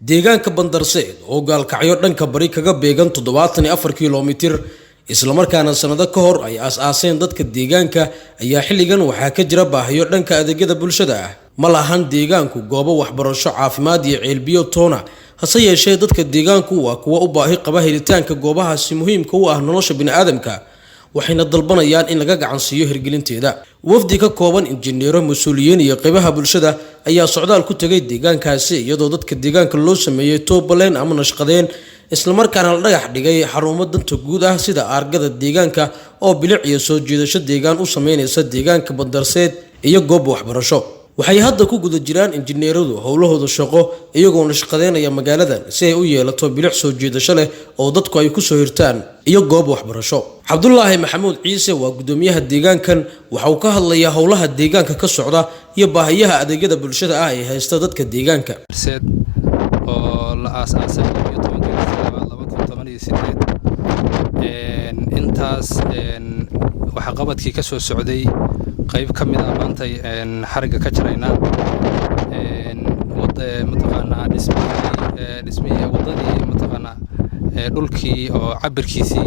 deegaanka Bandarseed oo gaalkacyo dhanka bari kaga beegan 74 kiiloomitir isla markaana sanado ka hor ay aas-aaseen dadka deegaanka ayaa xilligan waxaa ka jira baahiyo dhanka adeegyada bulshada ah ma lahan deegaanku goobo waxbarasho caafimaad iyo ceelbiyo toona hase yeeshee dadka deegaanku waa kuwa u baahi qaba helitaanka goobahaasi muhiimka u ah nolosha bini'aadamka waxayna dalbanayaan in laga gacan siiyo hirgelinteeda wafdi ka kooban injineero mas'uuliyiin iyo qaybaha bulshada ayaa socdaal ku tagay deegaankaasi iyadoo dadka deegaanka loo sameeyay toobaleen ama nashqadeen isla markaana la dhagax dhigay xarumo danta guud ah sida aargada deegaanka oo bilic iyo soo jiidasho deegaan u sameynaysa deegaanka Bandarseed iyo goob waxbarasho waxay hadda ku guda jiraan injineeradu howlahooda shaqo iyagoo nashqadeynaya magaaladan si ay u yeelato bilic soo jiidasho leh oo dadku ay ku soo hirtaan iyo goob waxbarasho Cabdullaahi Maxamuud Ciise waa gudoomiyaha deegaankan waxa uu ka hadlayaa howlaha deegaanka ka socda iyo baahiyaha adeegyada bulshada ah ee haysta dadka deegaanka oo la aasaasay 2018 intaas waxa qabadkii ka soo socday qayb ka mid ah maanta xariga ka jirayna mataqaana dhismihii wadadii mataqaana dhulkii oo cabirkiisii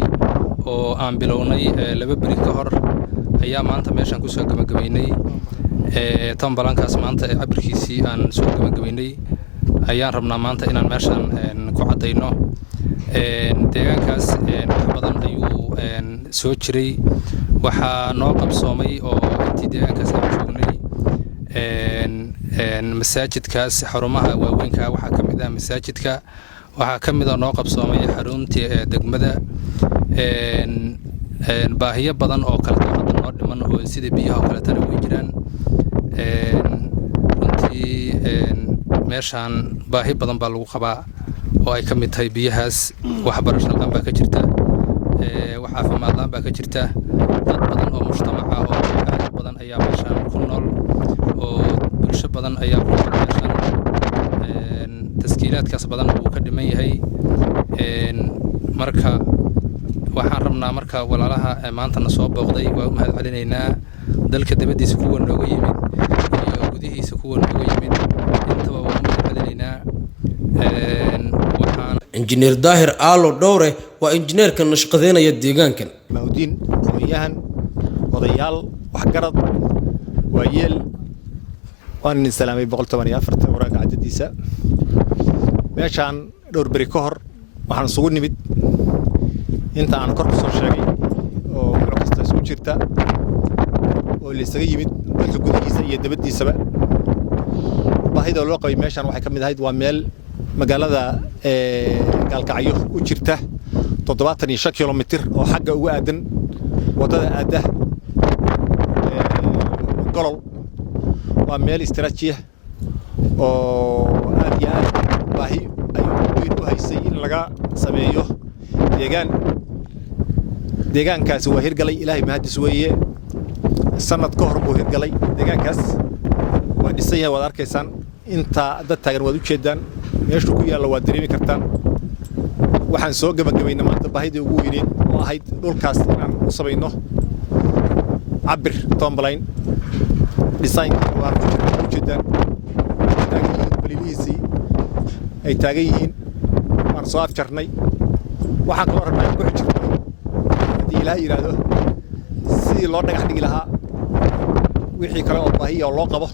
oo aan bilownay 2 bari ka hor ayaa maanta meeshan ku soo gabagabeynay tambalankaas maanta cabirkiisii aan soo gabagabeynay ayaan rabnaa maanta inaan meeshan ku cadeyno deegaankaas wax badan ayuu soo jiray waxaa noo qabsoomay oo intii deegaankaas aan joognay masaajidkaas xarumaha waaweynka waxaa ka mid ah masaajidka waxaa ka mid ah noo qabsoomay xaruntii degmada baahiyo badan oo kala hadda noo dhiman oo sida biyaha kale tan way jiraan runtii meeshaan baahi badan baa lagu qabaa oo ay ka mid tahay biyahaas waxbarasho la'aan baa ka jirta wax caafimaad la'aan baa ka jirta dad badan oo mujtamaca oo aad badan ayaa meeshaan ku nool oo bulsho badan ayaa ku nool meeshaan taskiilaadkaas badan uu ka dhiman yahay marka waxaan rabnaa marka walaalaha maanta na soo booqday waa u mahad celinaynaa dalka dibadiisa kuwa nooga yimid iyo gudihiisa kuwa nooga yimid intaba waa u mahad celinaynaa injineer Daahir Aalo Dhowre waa injineerka nashqadeynaya deegaankan mawdiin qoyahan odayaal waxgarad waayeel waan salaamay 184 waraaga cadadiisa meeshaan dhowr bari ka hor waxaan sugu nimid inta aan kor ku soo sheegay oo wax kasta isku jirta oo la isaga yimid dalka gudihiisa iyo dibadiisaba baahida loo qabay meeshaan waxay ka mid ahayd waa meel magaalada gaalkacyo u jirta 75 kiiloomitir oo xagga ugu aadan wadada aada golol waa meel istiraatiiji oo aad iyo aad baahi ay weyn u haysay in laga sameeyo deegaankaasi waa hirgalay ilaahay mahadis weeye sanad ka hor buu hirgalay deegaankaas waa dhisan yahay waad arkaysaan inta dad taagan waad u jeedaan meeshu ku yaalla waad dareemi kartaan waxaan soo gabagabaynay maanta baahidii ugu weyneed oo ahayd dhulkaas inaan u samayno cabir tombline design waad u jeedaan balilihiisii ay taagan yihiin waan soo afjarnay waxaan kaloo rabnaa in ku xijirno haddii ilaahay yidhaahdo sidii loo dhagax dhigi lahaa wixii kale oo baahiya oo loo qabo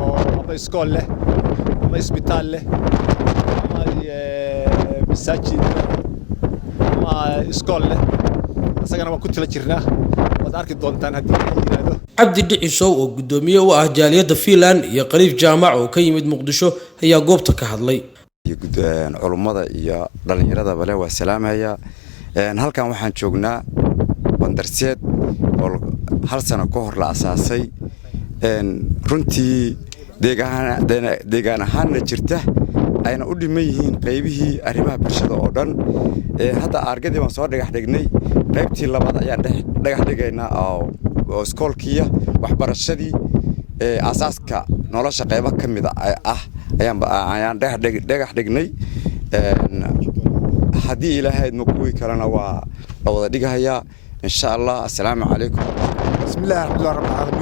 oo ama iskool leh ama isbitaal leh ama masaajid ama iskool leh asagana waan ku tala jirnaa waad arki doontaan haddii ilaahay yidhaahdo Cabdi Dhicisow oo gudoomiye u ah jaaliyadda Finland iyo Qaliif Jaamac oo ka yimid Muqdisho ayaa goobta ka hadlay culumada iyo dhalinyarada bale waa salaamaya halkan waxaan joognaa Bandarseed oo hal sano ka hor la asaasay runtii deegaan ahaanna jirta ayna u dhiman yihiin qaybihii arrimaha bulshada oo dhan hadda aargadii baan soo dhagax dhignay qaybtii labaad ayaan dhagax dhigaynaa oo iskoolkiya waxbarashadii asaaska nolosha qaybo ka mid ah ayaan dhagax dhignay haddii ilaahay ma kuwi kalena waa la wada dhigayaa insha Allah assalaamu calaykum bismillaahir rahmaanir rahiim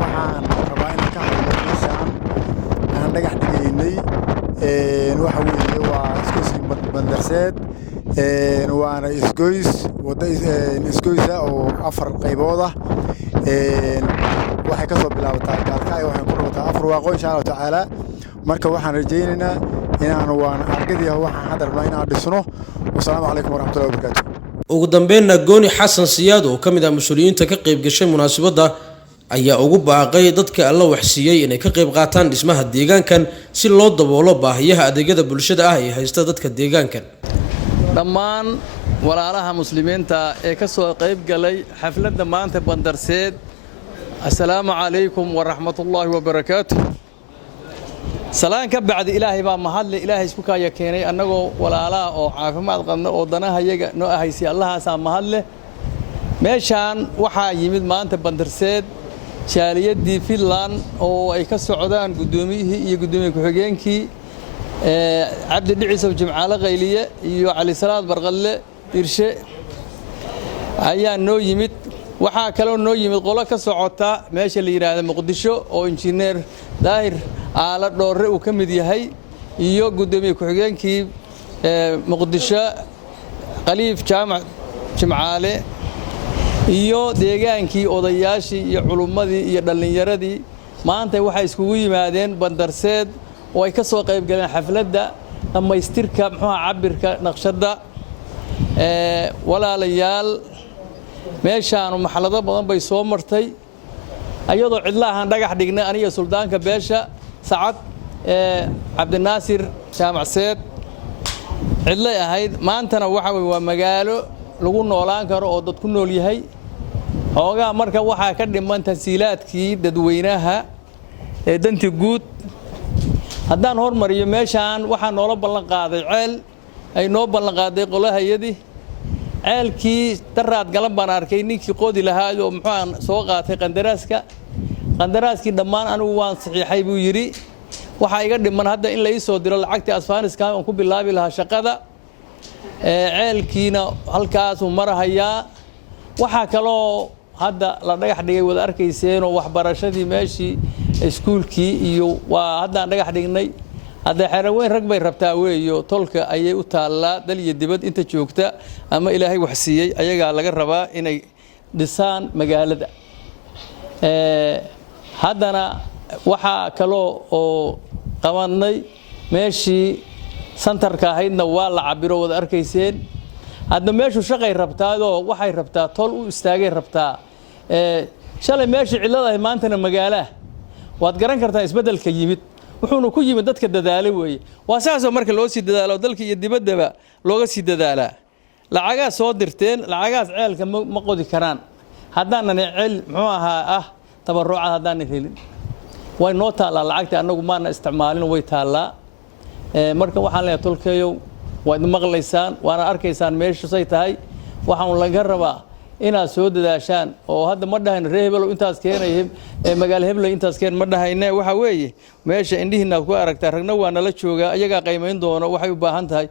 waxaan rabaa in ka hadlo meeshaan aan dhagax dhigaynay waxa weeye waa isgoyskii bandarseed waana isgoys wadda isgoysa oo 4 qaybood ah waxay ka soo bilaabataa gaalkacyo waxay ku noqotaa Afurwaaqo insha Allah tacaala marka waxaan rajaynaynaa inaan waan argadiya waxaan hadda rabnaa inaan dhisno wassalaamu calaykum waraxmatullaahi wabarakaatuh ugu dambeynna Gooni Xasan Siyaad oo kamid ah mas'uuliyiinta ka qayb gashay munaasabadda ayaa ugu baaqay dadka alla waxsiiyay inay ka qayb qaataan dhismaha deegaankan si loo daboolo baahiyaha adeegyada bulshada ah ee haysta dadka deegaankan dhammaan walaalaha muslimiinta ee ka soo qayb galay xafladda maanta bandarseed assalaamu calaykum waraxmatullaahi wabarakaatuh salaan ka bacdi ilaahay baa mahadle ilaahay isku kaaya keenay annagoo walaalaha oo caafimaad qabna oo danaha iyaga noo ahaysay allahaasaa mahadle meeshaan waxaa yimid maanta bandarseed jaaliyadii Finland oo ay ka socdaan gudoomiyihii iyo gudoomiye ku-xigeenkii Cabdi Dhicisow Jimcaale Qayliye iyo Cali Salaad Barqalle Irshe ayaa noo yimid waxaa kaloo noo yimid qolo ka socota meesha la yiraahdo Muqdisho oo injineer Daahir Aala Dhoorre uu ka mid yahay iyo gudoomiye ku-xigeenkii Muqdisho Khaliif Jaamac Jimcaale iyo deegaankii odayaashii iyo culummadii iyo dhalinyaradii maanta waxay iskugu yimaadeen bandarseed oo ay ka soo qayb galeen xafladda dhamaystirka cabirka naqshadda walaalayaal meeshaan maxalado badan bay soo martay ayadoo cidlaahan dhagax dhignay aniga suldaanka beesha Sacad Cabdinaasir Jaamacseed cidlay ahayd maantana waxa waa magaalo lagu noolaan karo oo dad ku nool yahay hoogaa marka waxaa ka dhiman tasiilaadkii dadweynaha ee danti guud haddaan hormariyo meeshaan waxaa noola ballan qaaday ceel ay noo ballan qaaday qolahayadii ceelkii daraad galan baan arkay ninkii qoodi lahaa oo soo qaatay qandaraaskii dhammaan anigu waan saxiixay buu yiri waxaa iga dhiman hadda in la ii soo diro lacagtii asfaaniska aan ku bilaabi lahaa shaqada ceelkiina halkaas uu marahayaa waxa kaloo hadda la dhagax dhigay wada arkayseen oo waxbarashadii meeshii iskuulkii iyo waa hadda dhagax dhignay hadda xaraweyn rag bay rabtaa weeyo tolka ayay u taallaa dal iyo dibad inta joogta ama ilaahay wax siiyay ayaga laga rabaa inay dhisaan magaalada haddana waxa kaloo oo qabanay meeshii santarka ahaydna waa la cabiro wada arkayseen hadda meeshu shaqay rabtaadoo waxay rabtaa tol u istaagay rabtaa shalay meeshii cilada maantana magaalaha waad garan kartaa isbedelka yimid wuxuuna ku yimid dadka dadaalay weeye waa saasoo marka loo sii dadaalo dalka iyo dibaddaba looga sii dadaalaa lacagaas soo dirteen lacagaas ceelka ma qodi karaan haddaanan ceel tabarucad haddaanan helin way noo taallaa lacagta annagu maana isticmaalin way taallaa marka waxaan leeyahay tolkeeyow waad maqlaysaan waana arkaysaan meeshu say tahay waxaan laga rabaa inaad soo dadaashaan oo hadda ma dhahayn reer hebel intaas keenay magaalo hebel intaas keen ma dhahayne waxa weeye meesha indhihiina ku aragtaa ragna waa nala jooga ayaga qiimeyn doono waxay u baahan tahay